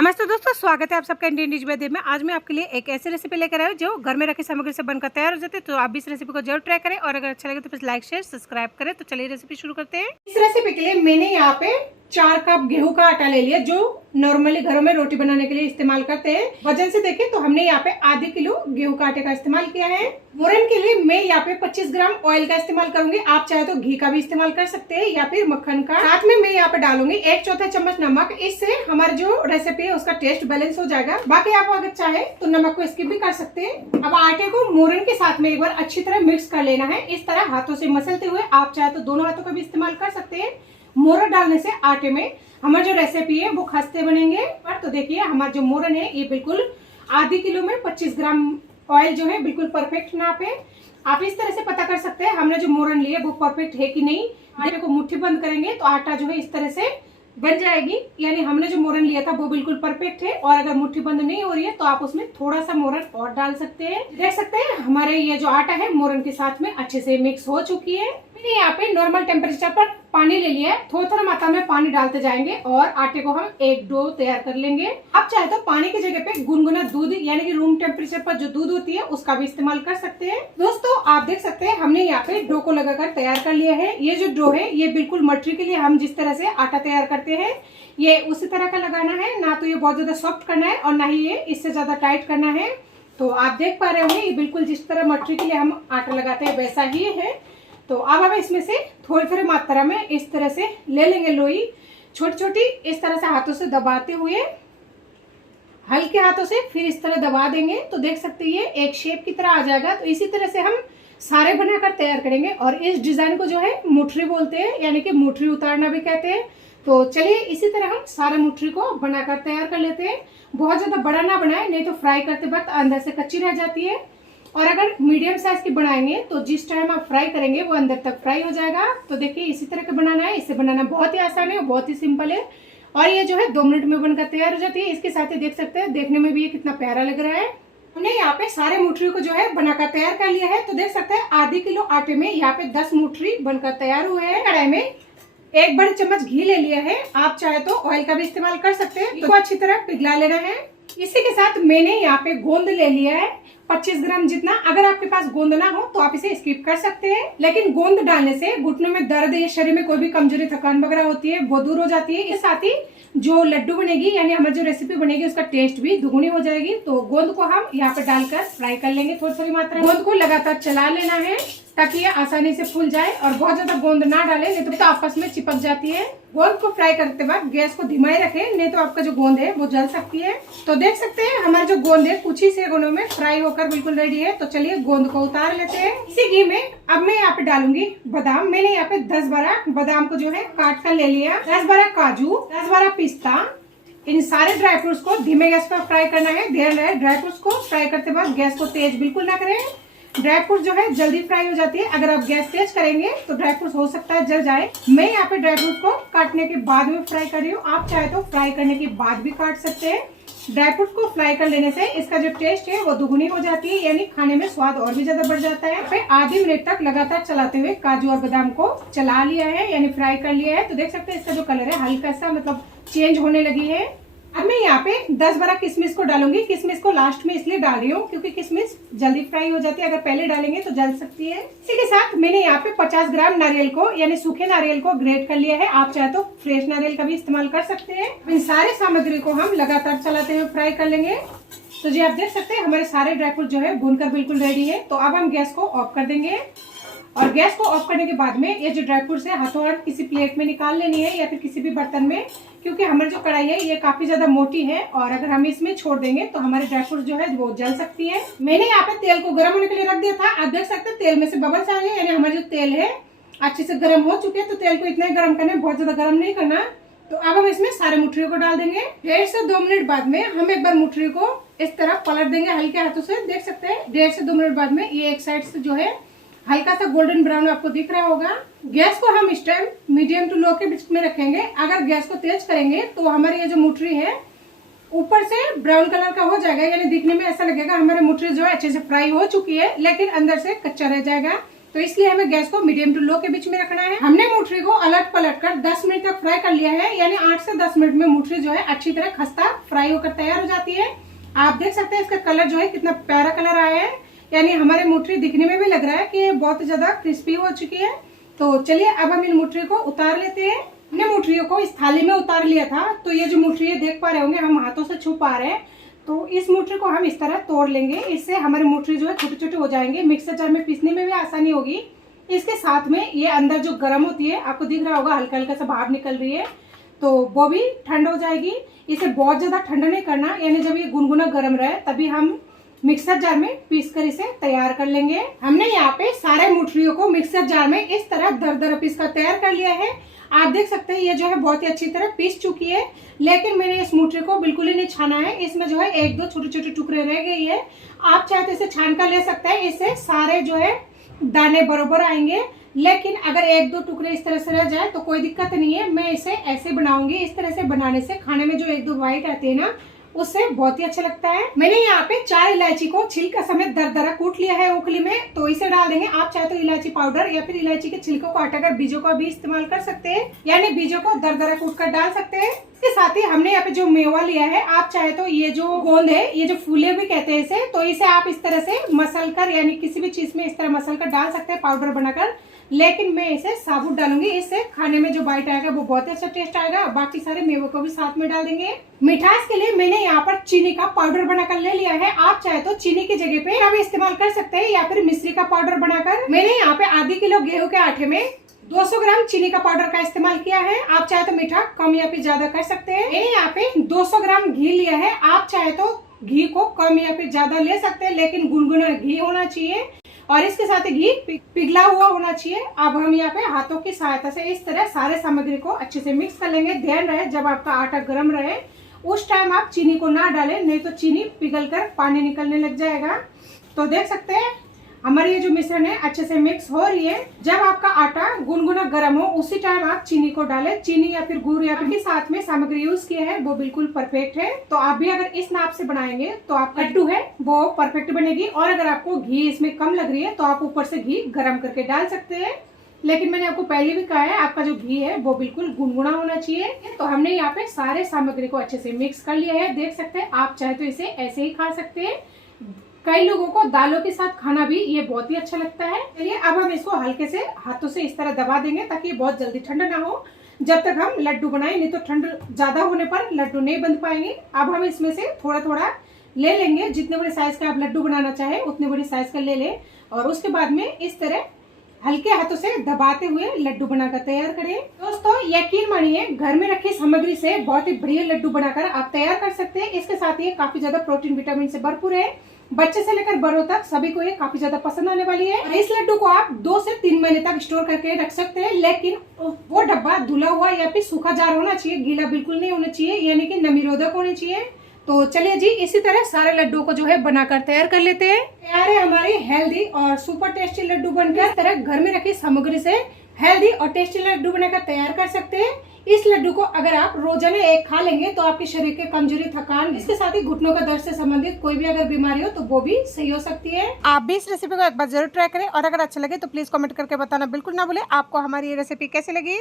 नमस्ते दोस्तों, स्वागत है आप सबका इंडियन डिश विद में। आज मैं आपके लिए एक ऐसी रेसिपी लेकर आई जो घर में रखी सामग्री से बनकर तैयार हो जाती है। तो आप भी इस रेसिपी को जरूर ट्राई करें और अगर अच्छा लगे तो प्लीज लाइक शेयर सब्सक्राइब करें। तो चलिए रेसिपी शुरू करते हैं। इस रेसिपी के लिए मैंने यहाँ पे 4 कप गेहूं का आटा ले लिया, जो नॉर्मली घरों में रोटी बनाने के लिए इस्तेमाल करते हैं। वजन से देखें तो हमने यहाँ पे आधे किलो गेहूं का आटे का इस्तेमाल किया है। मोरन के लिए मैं यहाँ पे 25 ग्राम ऑयल का इस्तेमाल करूंगी। आप चाहे तो घी का भी इस्तेमाल कर सकते हैं या फिर मक्खन का। साथ में मैं यहाँ पे डालूंगी 1/4 चम्मच नमक। इससे हमारी जो रेसिपी है उसका टेस्ट बैलेंस हो जाएगा। बाकी आप अगर चाहे तो नमक को स्किप भी कर सकते हैं। अब आटे को मोरन के साथ में एक बार अच्छी तरह मिक्स कर लेना है। इस तरह हाथों से मसलते हुए, आप चाहे तो दोनों हाथों का भी इस्तेमाल कर सकते हैं। मोरन डालने से आटे में हमारी जो रेसिपी है वो खस्ते बनेंगे। पर तो देखिए हमारा जो मोरन है ये बिल्कुल आधे किलो में 25 ग्राम ऑयल जो है बिल्कुल परफेक्ट नाप है। आप इस तरह से पता कर सकते हैं हमने जो मोरन लिया वो परफेक्ट है कि नहीं। आटे को मुट्ठी बंद करेंगे तो आटा जो है इस तरह से बन जाएगी, यानी हमने जो मोरन लिया था वो बिल्कुल परफेक्ट है। और अगर मुट्ठी बंद नहीं हो रही है तो आप उसमें थोड़ा सा मोरन और डाल सकते हैं। देख सकते हैं हमारे ये जो आटा है मोरन के साथ में अच्छे से मिक्स हो चुकी है। मैंने यहाँ पे नॉर्मल टेम्परेचर पर पानी ले लिया है। थोड़ा थोड़ा मात्रा में पानी डालते जाएंगे और आटे को हम एक डो तैयार कर लेंगे। आप चाहे तो पानी की जगह पे गुनगुना दूध यानी कि रूम टेम्परेचर पर जो दूध होती है उसका भी इस्तेमाल कर सकते हैं। दोस्तों आप देख सकते हैं हमने यहाँ पे डो को लगाकर तैयार कर लिया है। ये जो डो है ये बिल्कुल मटरी के लिए हम जिस तरह से आटा तैयार करते हैं ये उसी तरह का लगाना है। ना तो ये बहुत ज्यादा सॉफ्ट करना है और ना ही ये इससे ज्यादा टाइट करना है। तो आप देख पा रहे होंगे ये बिल्कुल जिस तरह मटरी के लिए हम आटा लगाते हैं वैसा ही है। तो अब हम इसमें से थोड़ी थोड़ी मात्रा में इस तरह से ले लेंगे लोई। छोटी छोटी इस तरह से हाथों से दबाते हुए हल्के हाथों से फिर इस तरह दबा देंगे तो देख सकते हैं ये एक शेप की तरह आ जाएगा। तो इसी तरह से हम सारे बनाकर तैयार करेंगे। और इस डिजाइन को जो है मुठरी बोलते हैं, यानी कि मुठरी उतारना भी कहते हैं। तो चलिए इसी तरह हम सारे मुठरी को बनाकर तैयार कर लेते हैं। बहुत ज्यादा बड़ा ना बनाए, नहीं तो फ्राई करते वक्त अंदर से कच्ची रह जाती है। और अगर मीडियम साइज की बनाएंगे तो जिस टाइम आप फ्राई करेंगे वो अंदर तक फ्राई हो जाएगा। तो देखिए इसी तरह का बनाना है। इसे बनाना बहुत ही आसान है और बहुत ही सिंपल है। और ये जो है 2 मिनट में बनकर तैयार हो जाती है। इसके साथ ही देख सकते हैं देखने में भी ये कितना प्यारा लग रहा है। हमने यहाँ पे सारे मुठरी को जो है बनाकर तैयार कर लिया है। तो देख सकते हैं आधे किलो आटे में यहाँ पे 10 मुठरी बनकर तैयार हुए हैं। कढ़ाई में 1 बड़ी चम्मच घी ले लिया है। आप चाहे तो ऑयल का भी इस्तेमाल कर सकते हैं। इसको अच्छी तरह पिघला लेना है। इसी के साथ मैंने यहाँ पे गोंद ले लिया है 25 ग्राम जितना। अगर आपके पास गोंद ना हो तो आप इसे स्किप कर सकते हैं, लेकिन गोंद डालने से घुटनों में दर्द या शरीर में कोई भी कमजोरी थकान वगैरह होती है वो दूर हो जाती है। इसके साथ ही जो लड्डू बनेगी यानी हमारी जो रेसिपी बनेगी उसका टेस्ट भी दुगुनी हो जाएगी। तो गोंद को हम यहाँ पे डालकर फ्राई कर लेंगे। थोड़ी थोड़ी मात्रा गोंद को लगातार चला लेना है ताकि ये आसानी से फूल जाए। और बहुत ज्यादा गोंद ना डालें, नहीं तो आपस में चिपक जाती है। गोंद को फ्राई करते वक्त गैस को धीमा ही रखें, नहीं तो आपका जो गोंद है वो जल सकती है। तो देख सकते हैं हमारा जो गोंद है कुछ ही सेकंडों में फ्राई होकर बिल्कुल रेडी है। तो चलिए गोंद को उतार लेते हैं। इसी घी में अब मैं यहाँ पे डालूंगी बादाम। मैंने यहाँ पे 10-12 बादाम को जो है काट कर ले लिया। 10-12 काजू, 10-12 पिस्ता। इन सारे ड्राई फ्रूट्स को धीमे गैस पर फ्राई करना है। ध्यान रहे ड्राई फ्रूट्स को फ्राई करते वक्त गैस को तेज बिल्कुल ना करें। ड्राई फ्रूट जो है जल्दी फ्राई हो जाती है। अगर आप गैस तेज करेंगे तो ड्राई फ्रूट हो सकता है जल जाए। मैं यहाँ पे ड्राई फ्रूट को काटने के बाद में फ्राई कर रही हूँ। आप चाहे तो फ्राई करने के बाद भी काट सकते हैं। ड्राई फ्रूट को फ्राई कर लेने से इसका जो टेस्ट है वो दुगुनी हो जाती है, यानी खाने में स्वाद और भी ज्यादा बढ़ जाता है। फिर आधे मिनट तक लगातार चलाते हुए काजू और बादाम को चला लिया है, यानी फ्राई कर लिया है। तो देख सकते हैं इसका जो कलर है हल्का सा मतलब चेंज होने लगी है। अब मैं यहाँ पे 10-12 किशमिश को डालूंगी। किशमिश को लास्ट में इसलिए डाल रही हूँ क्योंकि किशमिश जल्दी फ्राई हो जाती है, अगर पहले डालेंगे तो जल सकती है। इसी के साथ मैंने यहाँ पे 50 ग्राम नारियल को यानी सूखे नारियल को ग्रेट कर लिया है। आप चाहे तो फ्रेश नारियल का भी इस्तेमाल कर सकते हैं। इन सारे सामग्री को हम लगातार चलाते हुए फ्राई कर लेंगे। तो जी आप देख सकते हैं हमारे सारे ड्राई फ्रूट जो है भूनकर बिल्कुल रेडी है। तो अब हम गैस को ऑफ कर देंगे। और गैस को ऑफ करने के बाद में ये जो ड्राई फ्रूट्स है हाथों हाथ किसी प्लेट में निकाल लेनी है या फिर किसी भी बर्तन में, क्योंकि हमारी जो कढ़ाई है ये काफी ज्यादा मोटी है और अगर हम इसमें छोड़ देंगे तो हमारे ड्राई फ्रूट्स जो है वो जल सकती है। मैंने यहाँ पे तेल को गर्म होने के लिए रख दिया था। आप देख सकते हैं तेल में से बबल्स आ गए, यानी हमारा जो तेल है अच्छे से गर्म हो चुके हैं। तो तेल को इतना ही गर्म करना है, बहुत ज्यादा गर्म नहीं करना। तो अब हम इसमें सारे मुठरियों को डाल देंगे। 1.5 से 2 मिनट बाद में हम एक बार मुठरी को इस तरह पलट देंगे हल्के हाथों से। देख सकते हैं 1.5 से 2 मिनट बाद में ये एक साइड से जो है हल्का सा गोल्डन ब्राउन आपको दिख रहा होगा। गैस को हम इस टाइम मीडियम टू लो के बीच में रखेंगे। अगर गैस को तेज करेंगे तो हमारी ये जो मुठरी है ऊपर से ब्राउन कलर का हो जाएगा, यानी दिखने में ऐसा लगेगा हमारी मुठरी जो है अच्छे से फ्राई हो चुकी है, लेकिन अंदर से कच्चा रह जाएगा। तो इसलिए हमें गैस को मीडियम टू लो के बीच में रखना है। हमने मूठरी को अलट पलट कर 10 मिनट तक फ्राई कर लिया है, यानी 8 से 10 मिनट में मूठरी जो है अच्छी तरह खस्ता फ्राई होकर तैयार हो जाती है। आप देख सकते हैं इसका कलर जो है कितना प्यारा कलर आया है, यानी हमारी मूठरी दिखने में भी लग रहा है कि बहुत ज्यादा क्रिस्पी हो चुकी है। तो चलिए अब हम इन मूठरी को उतार लेते हैं। हमने मूठरियों को इस थाली में उतार लिया था, तो ये जो मूठरी देख पा रहे होंगे हम हाथों से छू पा रहे हैं। तो इस मूठरी को हम इस तरह तोड़ लेंगे, इससे हमारी मूठरी जो है छोटे छोटे हो जाएंगे, मिक्सर जार में पीसने में भी आसानी होगी। इसके साथ में ये अंदर जो गर्म होती है, आपको दिख रहा होगा हल्का हल्का सा भाप निकल रही है, तो वो भी ठंड हो जाएगी। इसे बहुत ज्यादा ठंडा नहीं करना, यानी जब ये गुनगुना गर्म रहे तभी हम मिक्सर जार में पीस कर इसे तैयार कर लेंगे। हमने यहाँ पे सारे मूठरियों को मिक्सर जार में इस तरह दरदरा पीस कर तैयार कर लिया है। आप देख सकते हैं ये जो है बहुत ही अच्छी तरह पीस चुकी है, लेकिन मैंने इस मूठरी को बिल्कुल ही नहीं छाना है। इसमें जो है एक दो छोटे छोटे टुकड़े रह गई है। आप चाहे तो इसे छान कर ले सकते हैं, इससे सारे जो है दाने बरोबर आएंगे। लेकिन अगर एक दो टुकड़े इस तरह से रह जाए तो कोई दिक्कत नहीं है, मैं इसे ऐसे बनाऊंगी। इस तरह से बनाने से खाने में जो एक दो वाइट आती है ना, उससे बहुत ही अच्छा लगता है। मैंने यहाँ पे 4 इलायची को छिलका समेत दरदरा कूट लिया है ओखली में, तो इसे डाल देंगे। आप चाहे तो इलायची पाउडर या फिर इलायची के छिलकों को हटाकर बीजों का भी इस्तेमाल कर सकते हैं, यानी बीजों को दरदरा कूट कर डाल सकते हैं। इसके साथ ही हमने यहाँ पे जो मेवा लिया है, आप चाहे तो ये जो गोंद है, ये जो फूले भी कहते हैं इसे, तो इसे आप इस तरह से मसल कर, यानी किसी भी चीज में इस तरह मसल कर डाल सकते हैं पाउडर बनाकर। लेकिन मैं इसे साबुत डालूंगी, इससे खाने में जो बाइट आएगा वो बहुत अच्छा टेस्ट आएगा। बाकी सारे मेवों को भी साथ में डाल देंगे। मिठास के लिए मैंने यहाँ पर चीनी का पाउडर बनाकर ले लिया है। आप चाहे तो चीनी की जगह पे आप इस्तेमाल कर सकते हैं, या फिर मिश्री का पाउडर बनाकर। मैंने यहाँ पे आधी किलो गेहूं के आटे में 200 ग्राम चीनी का पाउडर का इस्तेमाल किया है। आप चाहे तो मीठा कम या फिर ज्यादा कर सकते हैं। मैंने यहाँ पे 200 ग्राम घी लिया है। आप चाहे तो घी को कम या फिर ज्यादा ले सकते हैं, लेकिन गुनगुना घी होना चाहिए और इसके साथ घी पिघला हुआ होना चाहिए। अब हम यहाँ पे हाथों की सहायता से इस तरह सारे सामग्री को अच्छे से मिक्स कर लेंगे। ध्यान रहे जब आपका आटा गर्म रहे उस टाइम आप चीनी को ना डालें, नहीं तो चीनी पिघलकर पानी निकलने लग जाएगा। तो देख सकते हैं हमारी ये जो मिश्रण है अच्छे से मिक्स हो रही है। जब आपका आटा गुनगुना गर्म हो उसी टाइम आप चीनी को डालें। चीनी या फिर गुड़ या फिर साथ में सामग्री यूज किया है वो बिल्कुल परफेक्ट है। तो आप भी अगर इस नाप से बनाएंगे तो आपका लड्डू है वो परफेक्ट बनेगी। और अगर आपको घी इसमें कम लग रही है तो आप ऊपर से घी गर्म करके डाल सकते हैं। लेकिन मैंने आपको पहले भी कहा है आपका जो घी है वो बिल्कुल गुनगुना होना चाहिए। तो हमने यहाँ पे सारे सामग्री को अच्छे से मिक्स कर लिया है। देख सकते हैं आप चाहे तो इसे ऐसे ही खा सकते हैं। कई लोगों को दालों के साथ खाना भी ये बहुत ही अच्छा लगता है। चलिए अब हम इसको हल्के से हाथों से इस तरह दबा देंगे ताकि ये बहुत जल्दी ठंडा ना हो जब तक हम लड्डू बनाएं, नहीं तो ठंड ज्यादा होने पर लड्डू नहीं बन पाएंगे। अब हम इसमें से थोड़ा थोड़ा ले लेंगे, जितने बड़े साइज का आप लड्डू बनाना चाहे उतने बड़े साइज का ले लें और उसके बाद में इस तरह हल्के हाथों से दबाते हुए लड्डू बनाकर तैयार करें। दोस्तों यकीन मानिए घर में रखी सामग्री से बहुत ही बढ़िया लड्डू बनाकर आप तैयार कर सकते हैं। इसके साथ ये काफी ज्यादा प्रोटीन विटामिन से भरपूर है। बच्चे से लेकर बड़ों तक सभी को ये काफी ज्यादा पसंद आने वाली है। और इस लड्डू को आप 2 से 3 महीने तक स्टोर करके रख सकते हैं, लेकिन वो डब्बा धुला हुआ या फिर सूखा जार होना चाहिए, गीला बिल्कुल नहीं होना चाहिए, यानी कि नमीरोधक होनी चाहिए। तो चलिए जी इसी तरह सारे लड्डू को जो है बनाकर तैयार कर लेते हैं। तैयार है हमारी हेल्दी और सुपर टेस्टी लड्डू बनकर। तरह घर में रखी सामग्री से हेल्दी और टेस्टी लड्डू बनाकर तैयार कर सकते हैं। इस लड्डू को अगर आप रोजाना एक खा लेंगे तो आपके शरीर के कमजोरी, थकान, इसके साथ ही घुटनों का दर्द से संबंधित कोई भी अगर बीमारी हो तो वो भी सही हो सकती है। आप भी इस रेसिपी को एक बार जरूर ट्राई करें और अगर अच्छा लगे तो प्लीज कमेंट करके बताना बिल्कुल ना भूलें आपको हमारी ये रेसिपी कैसी लगी।